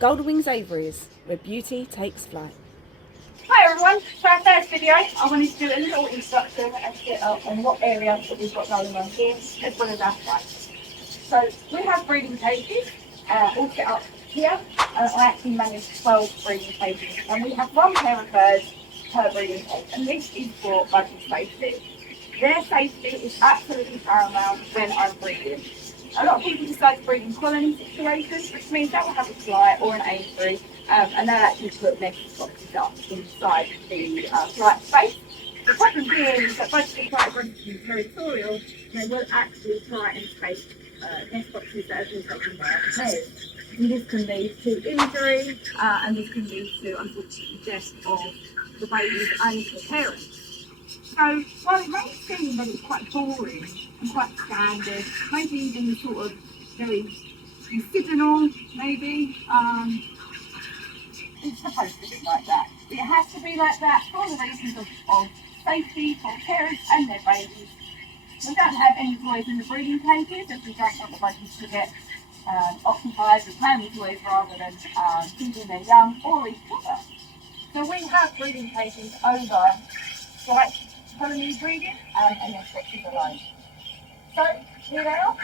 Wings Aviaries, where beauty takes flight. Hi everyone, for our first video I wanted to do a little introduction and set up on what area that we've got going on here as well as our flights. So we have breeding cages all set up here. I actually manage 12 breeding cages and we have one pair of birds per breeding cage, and this is for budgie safety. Their safety is absolutely paramount when I'm breeding. A lot of people decide to breed in colony situations, which means they'll have a fly or an aviary, and they'll actually put nest boxes up inside the flight space. The problem here is that budgies are quite aggressive and territorial, and they will actually try and take nest boxes that have been taken by other players. And this can lead to injury, and this can lead to, unfortunately, death of the babies and the parents. So, while it may seem that it's quite boring and quite standard, maybe even sort of very incidental, maybe, it's supposed to be like that. It has to be like that for the reasons of safety for parents and their babies. We don't have any toys in the breeding cages, as we don't want the budgies to get occupied with family toys rather than feeding their young or each other. So we have breeding cages over flight colony breeding and then boxes alone. So here they are.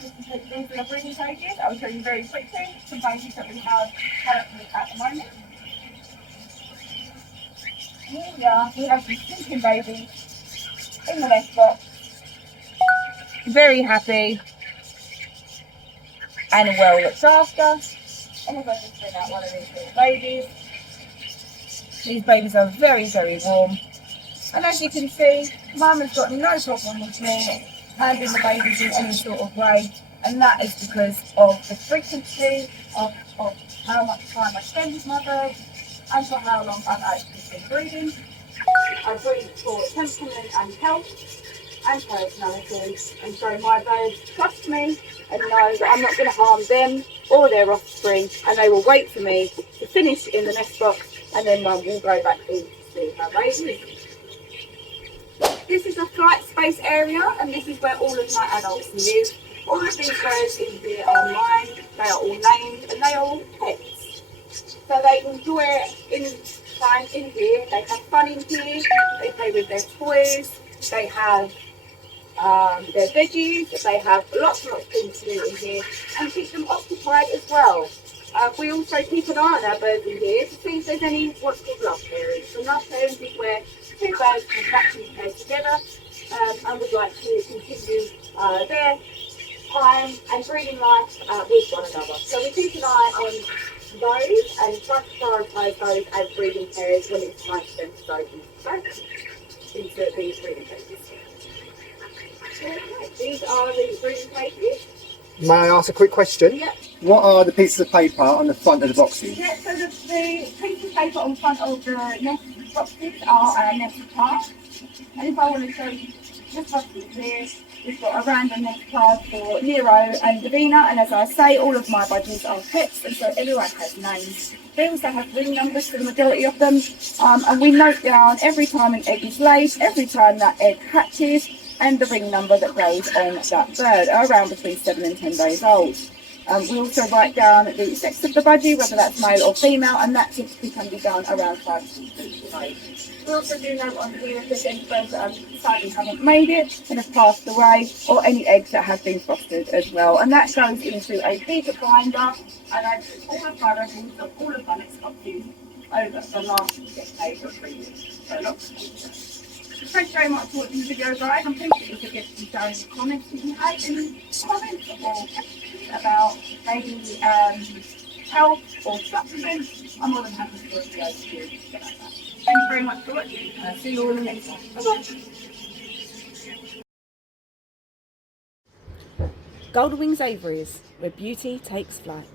These are the breeding cages. I'll show you very quickly some babies that we have currently at the moment. Here we are. We have some sleeping babies in the nest box. Very happy and well looked after. And if I just bring out one of these little babies. These babies are very, very warm. And as you can see, Mum has got no problem with me handling the babies in any sort of way, and that is because of the frequency of how much time I spend with my birds and for how long I've actually been breeding. I breed for temperament and health and personality, and so my birds trust me and know that I'm not going to harm them or their offspring, and they will wait for me to finish in the nest box, and then Mum will go back in to see her babies. This is a flight space area, and this is where all of my adults live. All of these birds in here are mine, they are all named, and they are all pets. So they enjoy time in here, they have fun in here, they play with their toys, they have their veggies, they have lots and lots of things to do in here, and keep them occupied as well. We also keep an eye on our birds in here to see if there's any what's called love pairings. So love pairings is where two birds can naturally pair together and would like to continue their time and breeding life with one another. So we keep an eye on those and try to prioritise those as breeding pairs when it's time for them to go into these breeding cages. Okay, these are the breeding cages. May I ask a quick question? Yep. What are the pieces of paper on the front of the boxes? Yeah, so the pieces of paper on the front of the nest boxes are our nest cards. And if I want to show you just boxes here, we've got a random nest card for Nero and Davina, and as I say, all of my budgies are pets, and so everyone has names. They also have ring numbers for the majority of them, and we note down every time an egg is laid, every time that egg hatches, and the ring number that goes on that bird, around between 7 and 10 days old. We also write down the sex of the budgie, whether that's male or female, and that typically can be done around 5 to 6 weeks of age. We also do note on here if there's any birds that sadly haven't made it and have passed away, or any eggs that have been fostered as well. And that goes into a bigger binder, and I put all of my records of all of my nest boxes over the last decade of breeding. So lots of pictures. Thanks very much for watching the video, guys. I'm pleased that you could get some down in the comments if you had any comments or questions about maybe health or supplements. I'm more than happy to do a video to get at that. Thanks very much for watching, and I'll see you all in the next one. Bye-bye. Wings Aviaries, where beauty takes flight.